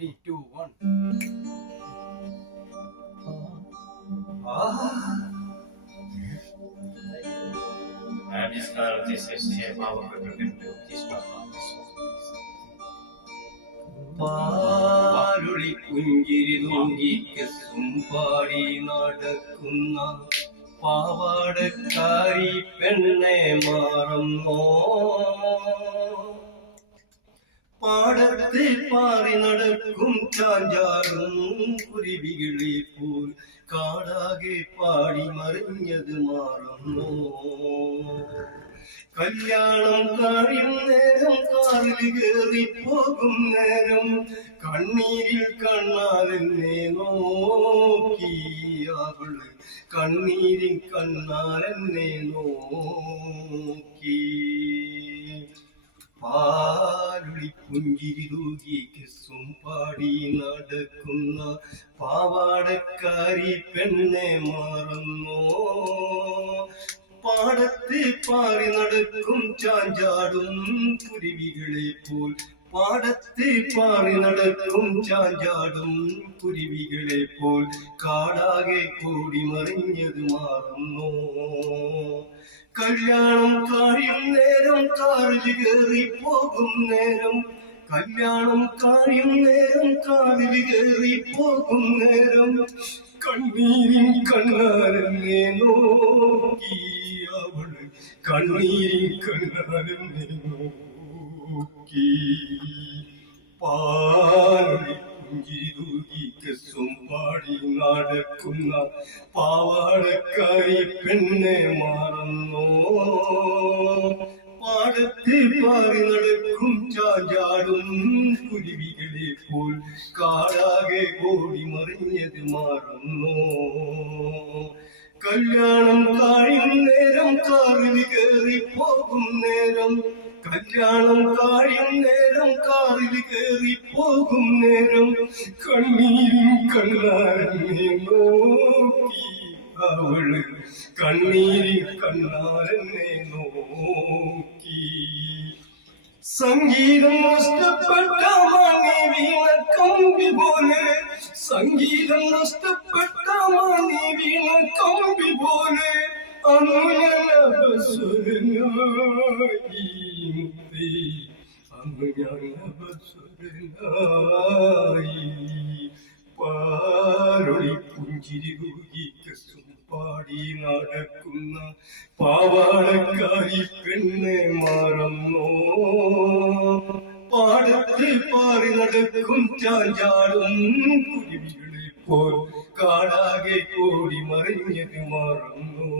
3, 2, 1. I'm just glad this is here. Mama could have been built this one. Paloli പുഞ്ചിരി തൂങ്ങി കെസ്സും പാടി നടക്കുന്ന പാവാടക്കാരി പെണ്ണെ മാറുന്നോ പാടത്തെ പാറി നടക്കും ചാഞ്ചാടും കുരുവികളെ പോൽ കാടാകെ പാടി മറിഞ്ഞത് മാറുന്നോ കല്യാണം കഴിയും നേരം കാറിൽ കയറി പോകും നേരം കണ്ണീരിൽ കണ്ണാലെന്നെ നോക്കി അവള് കണ്ണീരിൽ കണ്ണാലെന്നെ നോക്കി പാലുളി പുഞ്ചിരി തൂകി കിസ്സും പാടി നടക്കുന്ന പാവാടക്കാരി പെണ്ണെ മാറുന്നോ പാടത്ത് പാറി നടക്കും ചാഞ്ചാടും കുരുവികളെ പോൽ പാടത്ത് പാറി നടക്കും ചാഞ്ചാടും കുരുവികളെ പോൽ കാടാകെ കൂടി മറിഞ്ഞത് മാറുന്നു കല്യാണം കഴിയും നേരം കാറിൽ കയറി പോകും നേരം കല്യാണം കഴിയും നേരം കാറിൽ കയറി പോകും നേരം കണ്ണീരിൻ കണ്ണാരെന്നെ നോക്കി അവള് കണ്ണീരിൻ കണ്ണാരെന്നെ നോക്കി പാലൊളി പുഞ്ചിരി തൂകി കെസ്സും പാടി നടക്കുന്ന പാവാടക്കാരി പെണ്ണെ മാറുന്നോ പാടത്ത് പാറി നടക്കും ചാഞ്ചാടും കുരുവികളെ പോൽ കാടാകെ ഓടി മറിഞ്ഞത് മാറുന്നു കല്യാണം കഴിയും നേരം കാറിൽ കയറി പോകും നേരം കല്യാണം കഴിയും നേരം കാറിൽ കയറി പോകും നേരം കണ്ണീരിൻ കണ്ണാരെന്നെ നോക്കി അവള് കണ്ണീരിൽ കണ്ണാരെന്നെ നോക്കി സംഗീതം നഷ്ടപ്പെട്ട മണി വീണ കമ്പി പോലെ സംഗീതം നഷ്ടപ്പെട്ട മണി വീണ കമ്പി പോലെ അനുനബസുരനായി അനുനബസുരനായി പാലൊളി പുഞ്ചിരി തൂകി കെസ്സും പാടി നടക്കുന്ന പാവാടക്കാരി പെണ്ണെ മാറുന്നോ പാടത്ത് പാറി നടക്കും ചാഞ്ചാടും കുരുവികളെ പോൽ കാടാകെ കൂടി മറിഞ്ഞത് മാറുന്നു